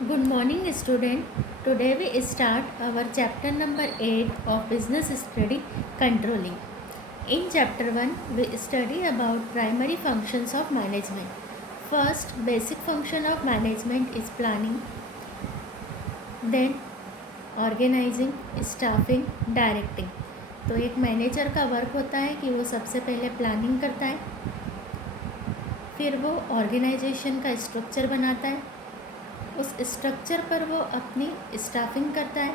Good morning, student. Today we start our chapter number 8 of business study controlling. In chapter 1, we study about primary functions of management. First, basic function of management is planning, then organizing, staffing, directing. तो एक manager का work होता है कि वो सबसे पहले planning करता है, फिर वो ऑर्गेनाइजेशन का स्ट्रक्चर बनाता है, उस स्ट्रक्चर पर वो अपनी स्टाफिंग करता है,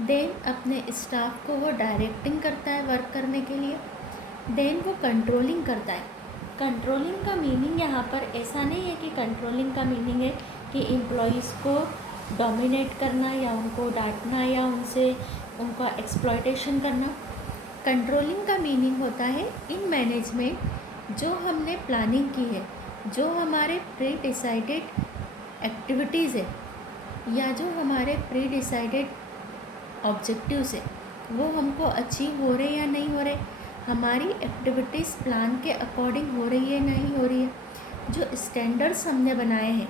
देन अपने स्टाफ को वो डायरेक्टिंग करता है वर्क करने के लिए, देन वो कंट्रोलिंग करता है। कंट्रोलिंग का मीनिंग यहाँ पर ऐसा नहीं है कि कंट्रोलिंग का मीनिंग है कि एम्प्लॉयज़ को डोमिनेट करना या उनको डांटना या उनका एक्सप्लॉयटेशन करना। कंट्रोलिंग का मीनिंग होता है इन मैनेजमेंट जो हमने प्लानिंग की है, जो हमारे प्री डिसाइडेड एक्टिविटीज़ है या जो हमारे प्री डिसाइडेड ऑब्जेक्टिव्स है वो हमको अचीव हो रहे या नहीं हो रहे, हमारी एक्टिविटीज़ प्लान के अकॉर्डिंग हो रही है नहीं हो रही है। जो स्टैंडर्ड्स हमने बनाए हैं,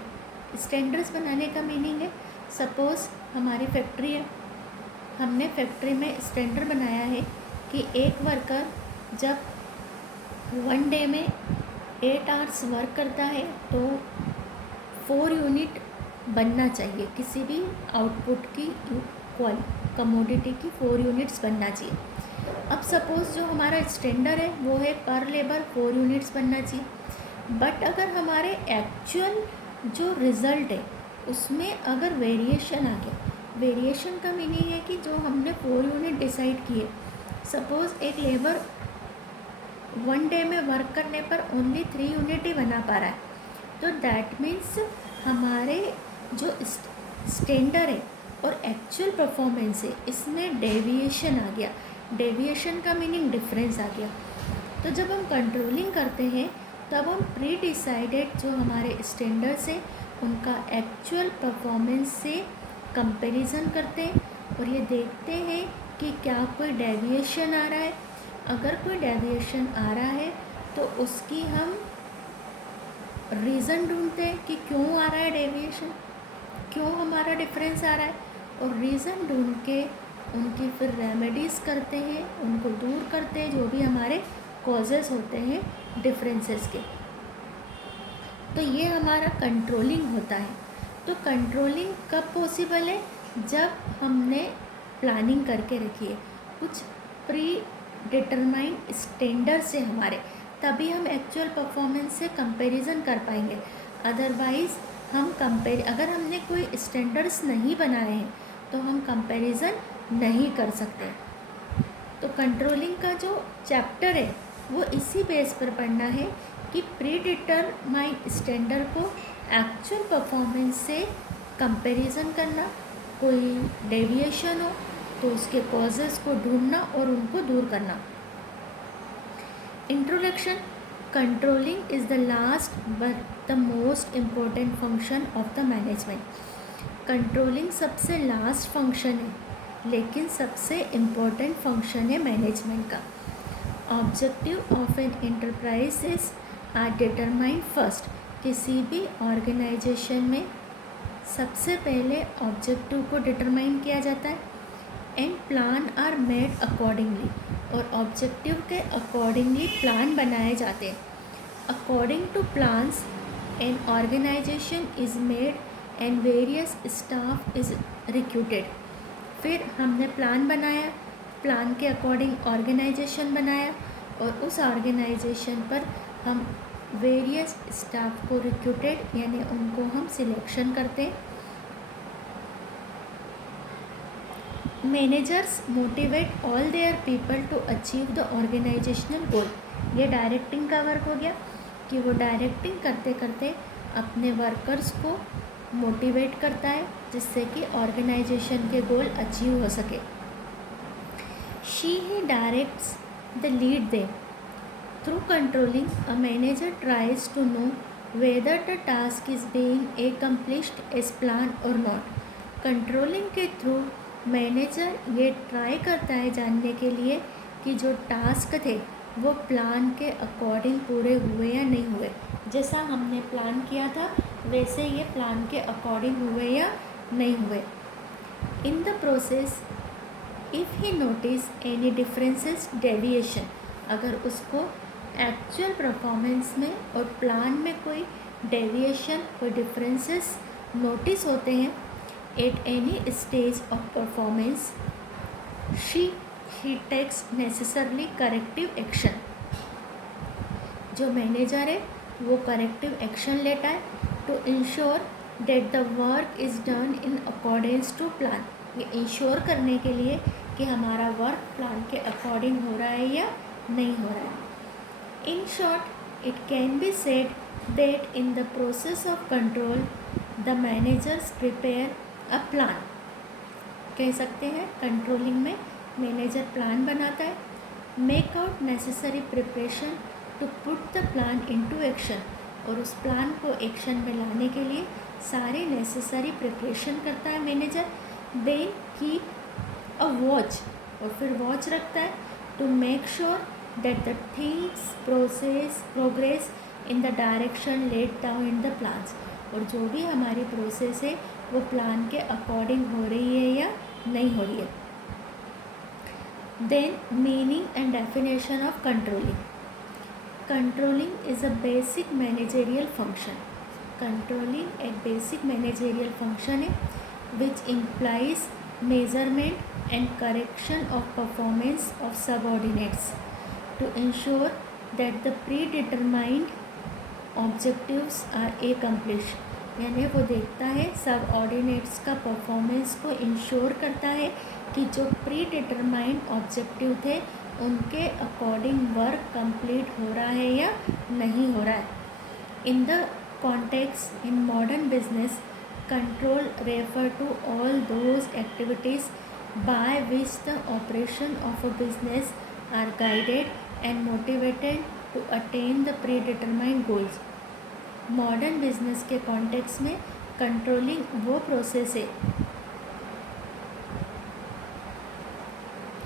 स्टैंडर्ड्स बनाने का मीनिंग है सपोज़ हमारी फैक्ट्री है, हमने फैक्ट्री में स्टैंडर्ड बनाया है कि एक वर्कर जब 1 डे में 8 आवर्स वर्क करता है तो 4 यूनिट बनना चाहिए, किसी भी आउटपुट की कमोडिटी की 4 यूनिट्स बनना चाहिए। अब सपोज़ जो हमारा स्टैंडर्ड है वो है पर लेबर 4 यूनिट्स बनना चाहिए, बट अगर हमारे एक्चुअल जो रिज़ल्ट है उसमें अगर वेरिएशन आ गया, वेरिएशन का मीनिंग है कि जो हमने 4 यूनिट डिसाइड किए, सपोज़ एक लेबर 1 डे में वर्क करने पर ओनली 3 यूनिट ही बना पा रहा है, तो दैट मीन्स हमारे जो स्टैंडर्ड है और एक्चुअल परफॉर्मेंस है इसमें डेविएशन आ गया। डेविएशन का मीनिंग डिफरेंस आ गया। तो जब हम कंट्रोलिंग करते हैं तब हम प्री डिसाइडेड जो हमारे स्टैंडर्ड्स हैं उनका एक्चुअल परफॉर्मेंस से कंपैरिजन करते हैं और ये देखते हैं कि क्या कोई डेविएशन आ रहा है। अगर कोई डेविएशन आ रहा है तो उसकी हम रीज़न ढूंढते हैं कि क्यों आ रहा है डेविएशन, क्यों हमारा डिफरेंस आ रहा है, और रीज़न ढूंढ के उनकी फिर रेमेडीज़ करते हैं, उनको दूर करते हैं जो भी हमारे कॉजेज़ होते हैं डिफरेंसेस के। तो ये हमारा कंट्रोलिंग होता है। तो कंट्रोलिंग कब पॉसिबल है? जब हमने प्लानिंग करके रखी है, कुछ प्री डिटरमाइंड स्टैंडर्ड से हमारे, तभी हम एक्चुअल परफॉर्मेंस से कंपैरिजन कर पाएंगे। अदरवाइज़ हम अगर हमने कोई स्टैंडर्ड्स नहीं बनाए हैं तो हम कंपैरिजन नहीं कर सकते। तो कंट्रोलिंग का जो चैप्टर है वो इसी बेस पर पढ़ना है कि प्री डिटरमाइंड स्टैंडर्ड को एक्चुअल परफॉर्मेंस से कंपैरिजन करना, कोई डेविएशन हो तो उसके कॉजेज़ को ढूंढना और उनको दूर करना। Introduction. Controlling is the last but the most important function of the management. Controlling सबसे लास्ट फंक्शन है लेकिन सबसे इम्पोर्टेंट फंक्शन है मैनेजमेंट का। Objective of an enterprise are determined first. किसी भी ऑर्गेनाइजेशन में सबसे पहले ऑब्जेक्टिव को डिटरमाइन किया जाता है and plan are made accordingly, और ऑब्जेक्टिव के अकॉर्डिंगली प्लान बनाए जाते हैं। According to plans an organisation is made and various staff is recruited. फिर हमने प्लान बनाया, प्लान के अकॉर्डिंग ऑर्गेनाइजेशन बनाया और उस ऑर्गेनाइजेशन पर हम वेरियस स्टाफ को रिक्रूटेड यानी उनको हम सिलेक्शन करते हैं। Managers motivate all their people to achieve the organisational goal. ये डायरेक्टिंग का वर्क हो गया कि वो डायरेक्टिंग करते करते अपने वर्कर्स को मोटिवेट करता है जिससे कि ऑर्गेनाइजेशन के गोल अचीव हो सके। She he directs the lead they. Through controlling a manager tries to know whether the task is being accomplished as plan और नॉट। कंट्रोलिंग के थ्रू मैनेजर ये ट्राई करता है जानने के लिए कि जो टास्क थे वो प्लान के अकॉर्डिंग पूरे हुए या नहीं हुए। जैसा हमने प्लान किया था वैसे ये प्लान के अकॉर्डिंग हुए या नहीं हुए। इन the process if he notice any differences deviation, अगर उसको एक्चुअल परफॉर्मेंस में और प्लान में कोई डेविएशन, कोई डिफरेंसेस नोटिस होते हैं at any stage of performance, he takes necessarily corrective action. जो मैनेजर है वो करेक्टिव एक्शन लेता है to ensure that the work is done in accordance to plan, ये इंश्योर करने के लिए कि हमारा वर्क प्लान के अकॉर्डिंग हो रहा है या नहीं हो रहा है। In short it can be said that in the process of control the managers prepare a plan. कह सकते हैं कंट्रोलिंग में मैनेजर प्लान बनाता है, make out necessary preparation to put the plan into action, और उस प्लान को action में लाने के लिए सारे नेसेसरी प्रिपरेशन करता है manager. Then keep a watch, और फिर वॉच रखता है to make sure that the things progress in the direction laid down in the plans, और जो भी हमारी प्रोसेस है वो प्लान के अकॉर्डिंग हो रही है या नहीं हो रही है। Then meaning and definition of controlling. Controlling is a basic managerial function. Controlling एक बेसिक मैनेजेरियल फंक्शन है which implies measurement and correction of performance of subordinates to ensure that the predetermined objectives are accomplish, यानी वो देखता है subordinates का performance को ensure करता है कि जो प्री डिटरमाइंड ऑब्जेक्टिव थे उनके अकॉर्डिंग वर्क कंप्लीट हो रहा है या नहीं हो रहा है। In the context in modern business, control refer to all those activities by which the operation of a business are guided and motivated to attain the predetermined goals. Modern business के context में controlling वो process है,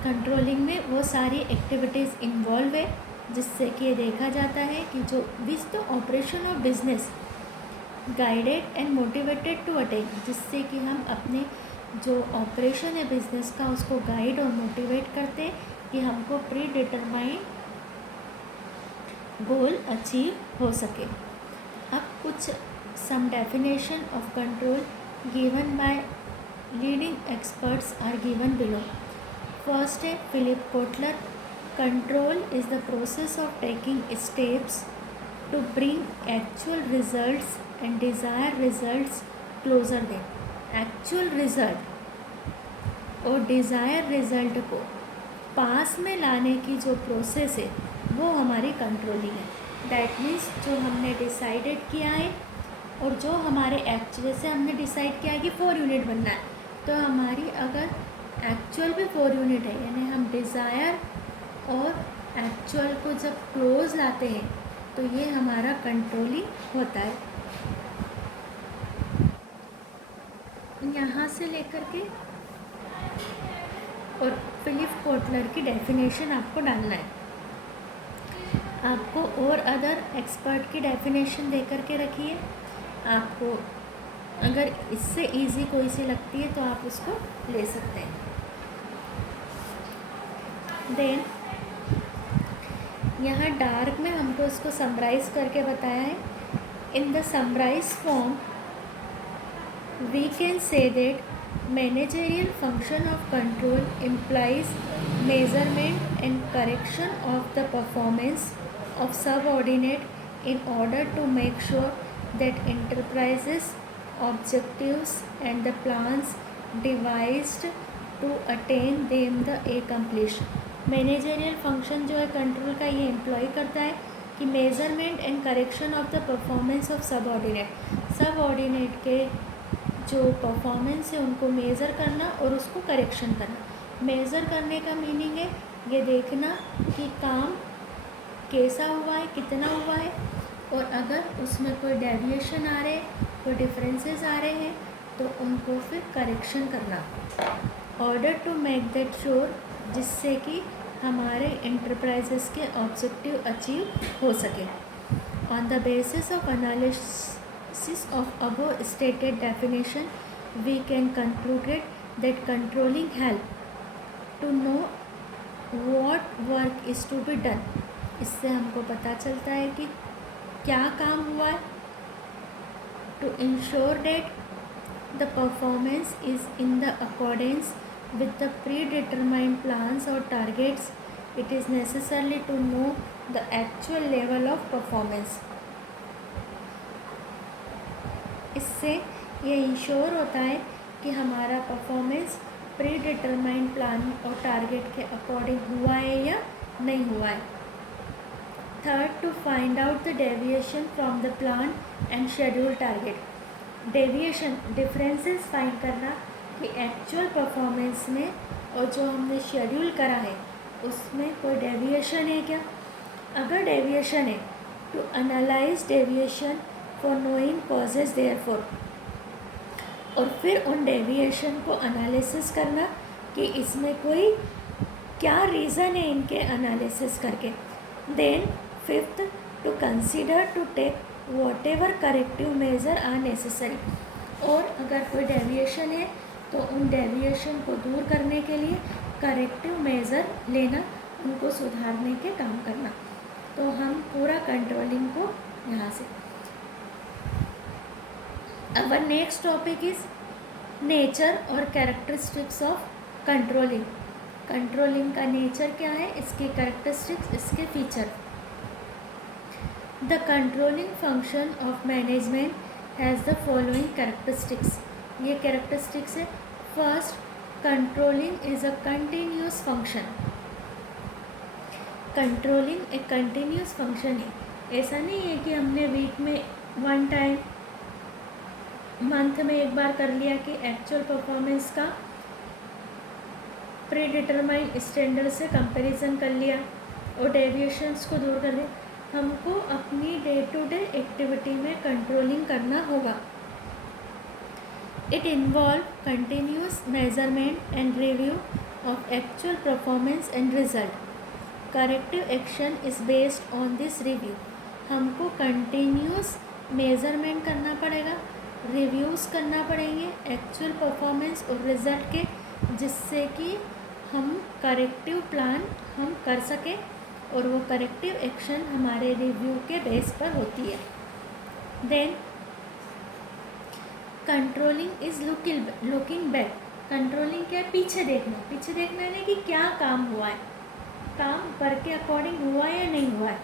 controlling में वो सारी activities involve है जिससे कि ये देखा जाता है कि जो which the operation of business guided and motivated to attain, जिससे कि हम अपने जो ऑपरेशन है बिजनेस का उसको गाइड और मोटिवेट करते हैं कि हमको प्री डिटरमाइंड गोल अचीव हो सके। अब कुछ some definition of control given by leading experts are given below. First है Philip Kotler, control is the process of taking steps to bring actual results and desire results closer then. Actual result और desire result को पास में लाने की जो process है वो हमारी कंट्रोलिंग है। दैट मीन्स जो हमने डिसाइडेड किया है और जो हमारे जैसे हमने डिसाइड किया है कि 4 यूनिट बनना है, तो हमारी अगर एक्चुअल भी 4 यूनिट है, यानी हम डिज़ायर और एक्चुअल को जब क्लोज लाते हैं तो ये हमारा कंट्रोलिंग होता है। यहाँ से लेकर के और फिलिप कोटलर की डेफिनेशन आपको डालना है। आपको और अदर एक्सपर्ट की डेफिनेशन दे करके रखिए। आपको अगर इससे इजी कोई सी लगती है तो आप उसको ले सकते हैं। देन यहाँ डार्क में हमको इसको समराइज़ करके बताया है। In the summarise form we can say that managerial function of control implies measurement and correction of the performance of subordinate in order to make sure that enterprises objectives and the plans devised to attain them the accomplish। Managerial function जो है control का ये employ करता है कि measurement and correction of the performance of subordinate के जो performance है उनको मेज़र करना और उसको करेक्शन करना। मेज़र करने का मीनिंग है ये देखना कि काम कैसा हुआ है, कितना हुआ है, और अगर उसमें कोई डेविएशन आ रहे, कोई डिफरेंसेस आ रहे हैं तो उनको फिर करेक्शन करना। Order to make that sure, जिससे कि हमारे एंटरप्राइजेस के ऑब्जेक्टिव अचीव हो सके। On the basis of basis of above stated definition, we can conclude that controlling help to know what work is to be done. इससे हमको पता चलता है कि क्या काम हुआ है. To ensure that the performance is in the accordance with the predetermined plans or targets, it is necessary to know the actual level of performance. इससे ये इंश्योर होता है कि हमारा परफॉर्मेंस प्री डिटरमाइंड प्लान और टारगेट के according हुआ है या नहीं हुआ है. Third, to find out the deviation from the plan and schedule target. Deviation differences फाइंड करना कि एक्चुअल परफॉर्मेंस में और जो हमने शेड्यूल करा है उसमें कोई डेविएशन है क्या. अगर डेविएशन है to analyse deviation for knowing causes therefore, और फिर उन डेविएशन को एनालिसिस करना कि इसमें कोई क्या रीज़न है इनके एनालिसिस करके. Then fifth, to consider to take whatever corrective measure are necessary. और अगर कोई डेविएशन है तो उन डेविएशन को दूर करने के लिए करेक्टिव मेजर लेना, उनको सुधारने के काम करना. तो हम पूरा कंट्रोलिंग को यहाँ से. Our next topic is nature और characteristics of controlling. कंट्रोलिंग का नेचर क्या है, इसके कैरेक्टरिस्टिक्स, इसके feature. The controlling function of management has the following characteristics. ये कैरेक्टरिस्टिक्स है. First, controlling is a continuous function. Controlling एक कंटिन्यूस फंक्शन है. ऐसा नहीं है कि हमने वीक में वन टाइम, मंथ में एक बार कर लिया कि एक्चुअल परफॉर्मेंस का प्री डिटरमाइंड स्टैंडर्ड से कंपैरिजन कर लिया और डेविएशंस को दूर कर लिया. हमको अपनी डे टू डे एक्टिविटी में कंट्रोलिंग करना होगा. It involve continuous measurement and review of actual performance and result. Corrective action is based on this review. हमको कंटिन्यूस मेजरमेंट करना पड़ेगा, रिव्यूज़ करना पड़ेंगे एक्चुअल परफॉर्मेंस और रिज़ल्ट के, जिससे कि हम करेक्टिव प्लान हम कर सकें और वो करेक्टिव एक्शन हमारे रिव्यू के बेस पर होती है. Then controlling is looking back. Controlling क्या है, पीछे देखना. पीछे देखना है कि क्या काम हुआ है, काम करके अकॉर्डिंग हुआ है या नहीं हुआ है.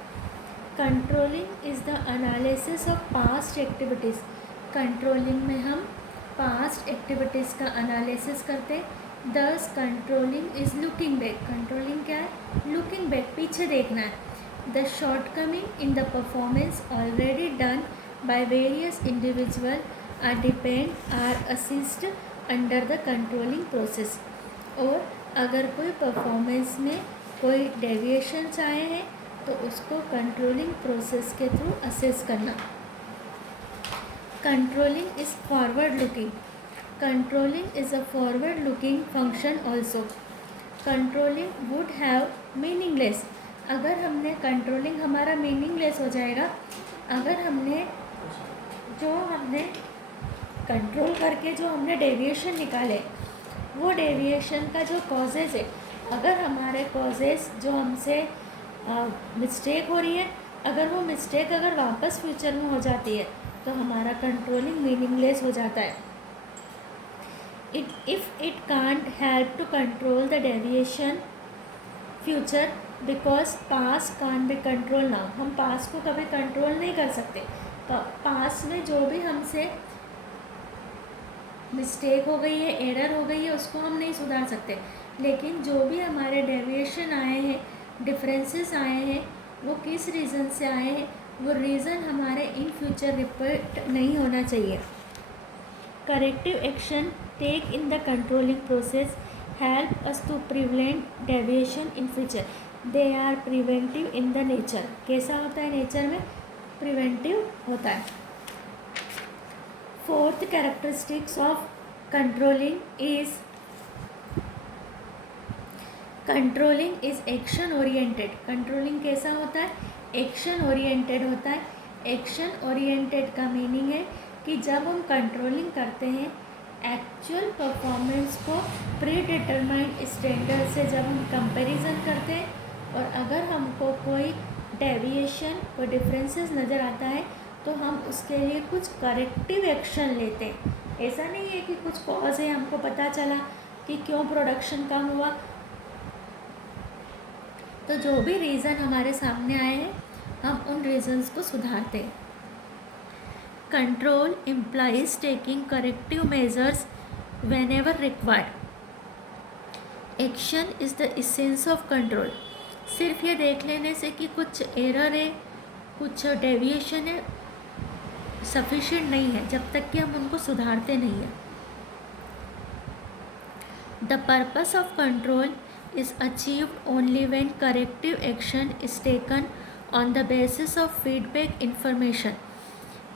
Controlling is the analysis of past activities. Controlling में हम पास्ट एक्टिविटीज़ का एनालिसिस करते हैं. Thus controlling is looking back. Controlling क्या है, लुकिंग बैक, पीछे देखना है. The shortcoming in the performance already done by various individual are depend are assist under the controlling process. और अगर कोई परफॉर्मेंस में कोई डेविएशंस आए हैं तो उसको कंट्रोलिंग प्रोसेस के थ्रू असेस करना. Controlling is forward looking. Controlling is a forward looking function also. Controlling would have meaningless. अगर हमने कंट्रोलिंग हमारा मीनिंगलेस हो जाएगा अगर हमने कंट्रोल करके जो हमने डेविएशन निकाले, वो डेविएशन का जो कॉजेज़ है, अगर हमारे कॉजेज़ जो हमसे मिस्टेक हो रही है, अगर वो मिस्टेक अगर वापस फ्यूचर में हो जाती है तो हमारा कंट्रोलिंग मीनिंगलेस हो जाता है. If it can't help to control the deviation future because past can't be control now. हम पास्ट को कभी कंट्रोल नहीं कर सकते. तो पास्ट में जो भी हमसे मिस्टेक हो गई है, एरर हो गई है, उसको हम नहीं सुधार सकते. लेकिन जो भी हमारे डेविएशन आए हैं, डिफरेंसेस आए हैं, वो किस रीज़न से आए हैं, वो रीज़न हमारे इन फ्यूचर रिपीट नहीं होना चाहिए. Corrective action take in the controlling process help us to prevent deviation in future. They are preventive in the nature. कैसा होता है नेचर में, प्रिवेंटिव होता है. Fourth characteristics of controlling is controlling is action oriented. Controlling कैसा होता है, action oriented होता है. एक्शन ओरिएंटेड का मीनिंग है कि जब हम कंट्रोलिंग करते हैं एक्चुअल परफॉर्मेंस को प्री डिटरमाइंड स्टैंडर्ड से जब हम कंपैरिजन करते हैं और अगर हमको कोई डेविएशन कोई डिफरेंसेस नज़र आता है तो हम उसके लिए कुछ करेक्टिव एक्शन लेते हैं। ऐसा नहीं है कि कुछ कॉज है, हमको पता चला कि क्यों प्रोडक्शन कम हुआ, तो जो भी रीज़न हमारे सामने आए हैं हम उन रीज़न्स को सुधारते हैं। Control implies taking corrective measures whenever required. Action is the essence of control. सिर्फ ये देख लेने से कि कुछ एरर है, कुछ डेविएशन है, सफिशिएंट नहीं है जब तक कि हम उनको सुधारते नहीं हैं। The purpose of control is achieved only when corrective action is taken on the basis of feedback information.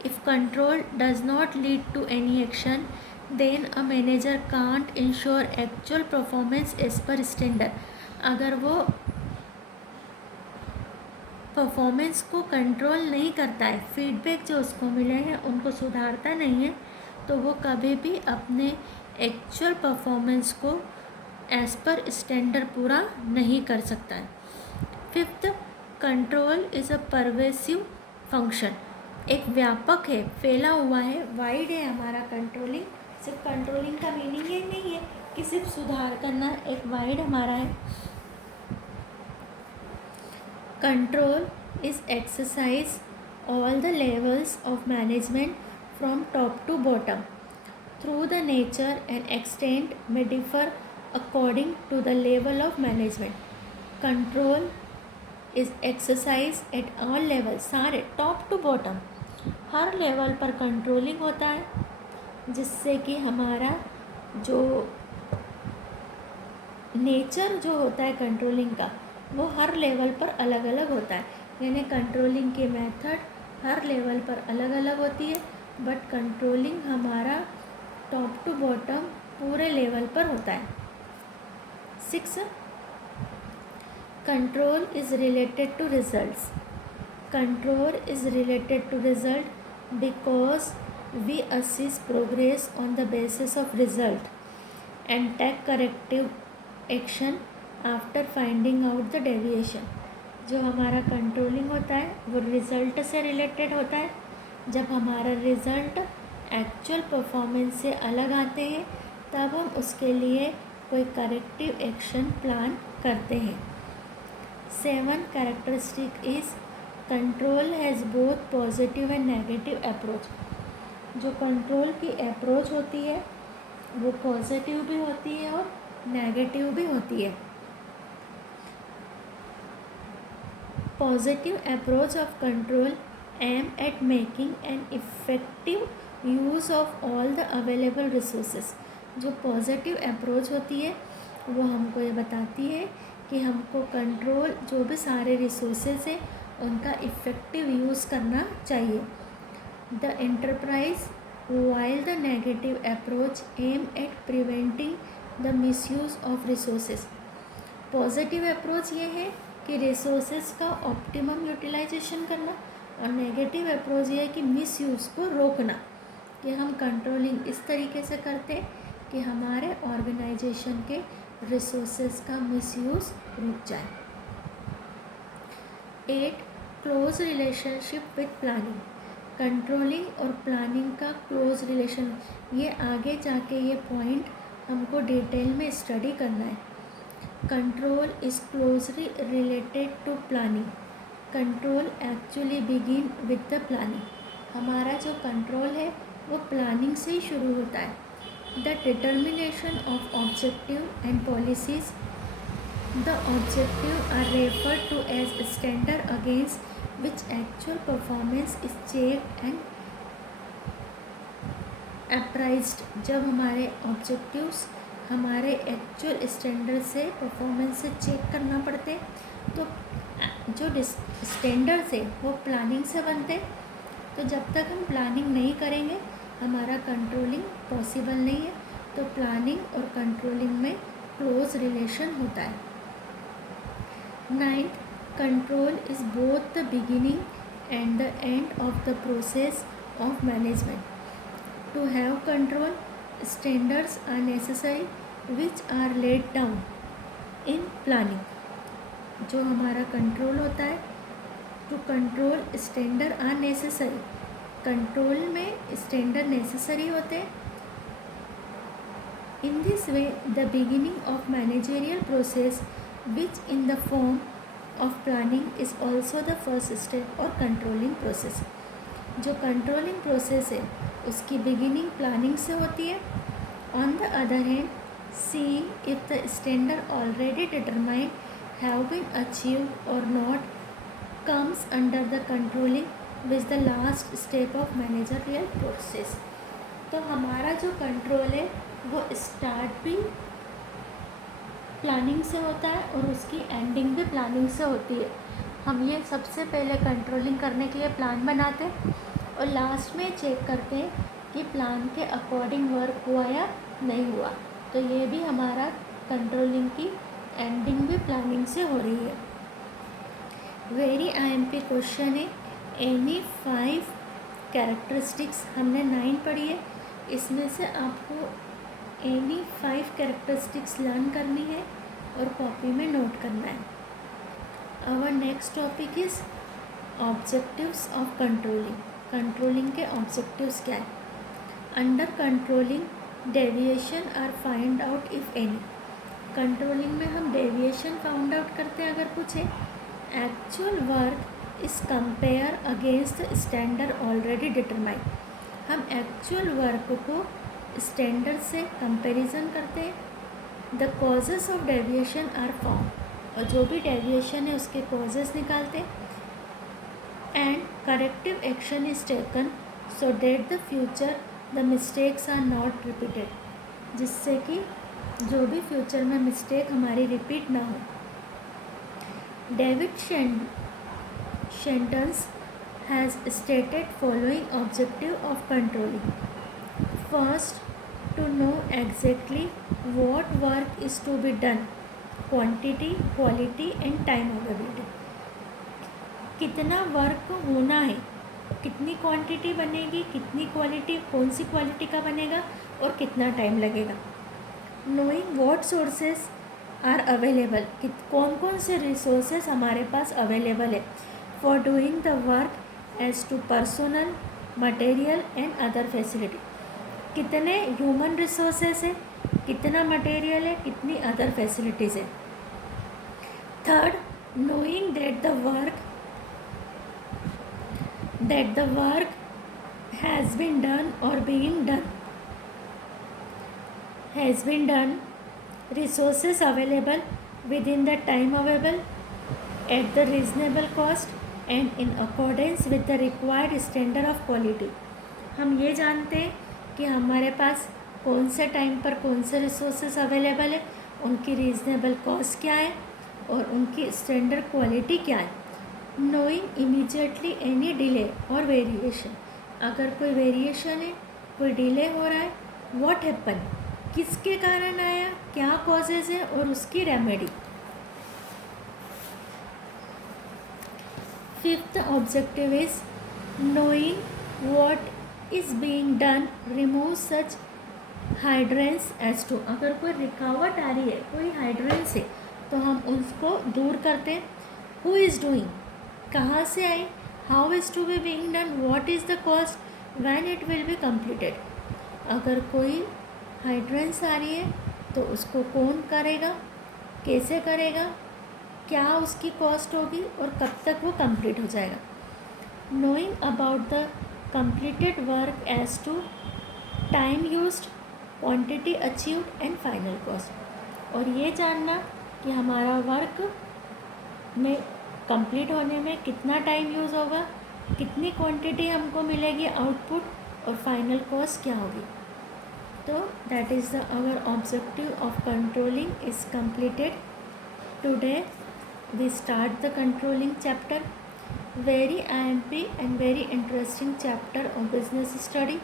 If control does not lead to any action, then a manager can't ensure actual performance as per standard. अगर वो performance को control नहीं करता है, feedback जो उसको मिले हैं उनको सुधारता नहीं है, तो वो कभी भी अपने एक्चुअल परफॉर्मेंस को एज पर स्टैंडर्ड पूरा नहीं कर सकता है। Fifth, control is a pervasive function. एक व्यापक है, फैला हुआ है, वाइड है हमारा कंट्रोलिंग। सिर्फ कंट्रोलिंग का मीनिंग ये नहीं है कि सिर्फ सुधार करना, एक वाइड हमारा है। Control is exercise all the levels of management from top to bottom through the nature and extent में differ according to the level of management. Control is exercise at all level, सारे top to bottom हर level पर controlling होता है, जिससे कि हमारा जो नेचर जो होता है कंट्रोलिंग का वो हर लेवल पर अलग अलग होता है। यानी कंट्रोलिंग के मेथड हर लेवल पर अलग अलग होती है, बट कंट्रोलिंग हमारा टॉप टू बॉटम पूरे लेवल पर होता है। 6, control is related to results. Control is related to result because we assess progress on the basis of result and take corrective action after finding out the deviation. जो हमारा controlling होता है वो result से related होता है। जब हमारा रिज़ल्ट एक्चुअल परफॉर्मेंस से अलग आते हैं तब हम उसके लिए कोई करेक्टिव एक्शन प्लान करते हैं। 7 characteristic is control has both positive and negative approach. जो कंट्रोल की अप्रोच होती है वो पॉजिटिव भी होती है और नेगेटिव भी होती है। Positive approach of control aim at making an effective use of all the available resources. जो पॉजिटिव अप्रोच होती है वो हमको ये बताती है कि हमको कंट्रोल जो भी सारे रिसोर्सेज हैं उनका इफ़ेक्टिव यूज़ करना चाहिए। The enterprise while the negative approach aim at preventing the misuse of resources. Positive approach ये है कि रिसोर्सेज का ऑप्टिमम यूटिलाइजेशन करना, और नेगेटिव अप्रोच ये है कि मिसयूज़ को रोकना, कि हम कंट्रोलिंग इस तरीके से करते कि हमारे ऑर्गेनाइजेशन के रिसोर्सेज का मिसयूज़ रुक जाए। 8 close relationship with planning. Controlling और प्लानिंग का क्लोज रिलेशन, ये आगे जाके ये पॉइंट हमको डिटेल में स्टडी करना है। Control is closely related to planning. Control actually begin with the planning. हमारा जो कंट्रोल है वो प्लानिंग से ही शुरू होता है। The determination of objective and policies. The objective are referred to as standard against which actual performance is checked and appraised। जब हमारे objectives हमारे एक्चुअल स्टैंडर्ड से परफॉर्मेंस से चेक करना पड़ते तो जो स्टैंडर्ड से वो प्लानिंग से बनते। तो जब तक हम प्लानिंग नहीं करेंगे हमारा कंट्रोलिंग पॉसिबल नहीं है। तो प्लानिंग और कंट्रोलिंग में क्लोज रिलेशन होता है। 9 control is both the beginning and the end of the process of management. To have control, standards are necessary which are laid down in planning. जो हमारा control होता है, to control standard are necessary, control में standard necessary होते हैं. In this way, the beginning of managerial process, which in the form of planning is also the first step or controlling process. जो controlling process है उसकी beginning planning से होती है. On the other hand, seeing if the standard already determined have been achieved or not comes under the controlling, which the last step of managerial process. तो हमारा जो control है वो स्टार्ट भी प्लानिंग से होता है और उसकी एंडिंग भी प्लानिंग से होती है. हम ये सबसे पहले कंट्रोलिंग करने के लिए प्लान बनाते हैं और लास्ट में चेक करते हैं कि प्लान के अकॉर्डिंग वर्क हुआ या नहीं हुआ. तो ये भी हमारा कंट्रोलिंग की एंडिंग भी प्लानिंग से हो रही है. वेरी IMP क्वेश्चन है, एनी 5 कैरेक्टरिस्टिक्स, हमने 9 पढ़ी है, इसमें से आपको एनी 5 कैरेक्टरिस्टिक्स लर्न करनी है और कॉपी में नोट करना है. Our next topic is objectives of controlling. Controlling के ऑब्जेक्टिव्स क्या है? Under controlling deviation are find out if any. Controlling में हम डेविएशन फाउंड आउट करते हैं अगर कुछ है. Actual work is compare against the standard already determined. हम एक्चुअल वर्क को स्टैंडर्ड से कंपैरिजन करते हैं. The causes of deviation are found, और जो भी डेविएशन है उसके कॉजेस निकालते हैं. And corrective action is taken so that the future the mistakes are not repeated, जिससे कि जो भी फ्यूचर में मिस्टेक हमारी रिपीट ना हो. डेविड शेंटन्स has stated following objective of controlling. First, to know exactly what work is to be done, quantity, quality and time availability. कितना वर्क होना है, कितनी क्वांटिटी बनेगी, कितनी क्वालिटी, कौन सी क्वालिटी का बनेगा और कितना टाइम लगेगा. Knowing what sources are available, कौन कौन से रिसोर्सेज हमारे पास अवेलेबल है for doing the work as to personnel, material and other facility. कितने ह्यूमन रिसोर्सेज है, कितना मटेरियल है, कितनी अदर फैसिलिटीज़ है. Third, knowing that the work has been done और being done has been done, resources available within the time available at the reasonable cost and in accordance with the required standard of quality. हम ये जानते हैं कि हमारे पास कौन से time पर कौन से रिसोर्सेज अवेलेबल है, उनकी रीज़नेबल कॉस्ट क्या है और उनकी स्टैंडर्ड क्वालिटी क्या है. नोइंग इमीडिएटली एनी डिले और वेरिएशन, अगर कोई वेरिएशन है, कोई डिले हो रहा है, व्हाट हैपन, किसके कारण आया, क्या कॉजेज़ है और उसकी remedy. Fifth objective is knowing what is being done, remove such hindrance as to. अगर कोई रुकावट आ रही है, कोई हाइड्रेंस है, तो हम उसको दूर करते हैं. हु इज़ डूइंग, कहाँ से आई, how is to be being done, what is the cost, when it will be completed. अगर कोई हाइड्रेंस आ रही है तो उसको कौन करेगा, कैसे करेगा, क्या उसकी कॉस्ट होगी और कब तक वो कंप्लीट हो जाएगा. Knowing about the completed work as to time used, quantity achieved and final cost. और ये जानना कि हमारा वर्क में कंप्लीट होने में कितना टाइम यूज़ होगा, कितनी क्वांटिटी हमको मिलेगी आउटपुट और फाइनल कॉस्ट क्या होगी. तो that is the our objective of controlling is completed. Today we start the controlling chapter, very IMP and very interesting chapter of business study.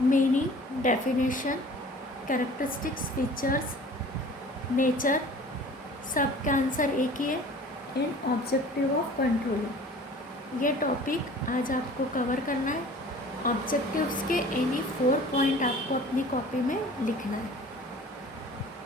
Meaning, definition, characteristics, features, nature, सबका answer एक ही है. And objective of controlling. ये topic आज आपको cover करना है। Objectives के any 4 point आपको अपनी कॉपी में लिखना है।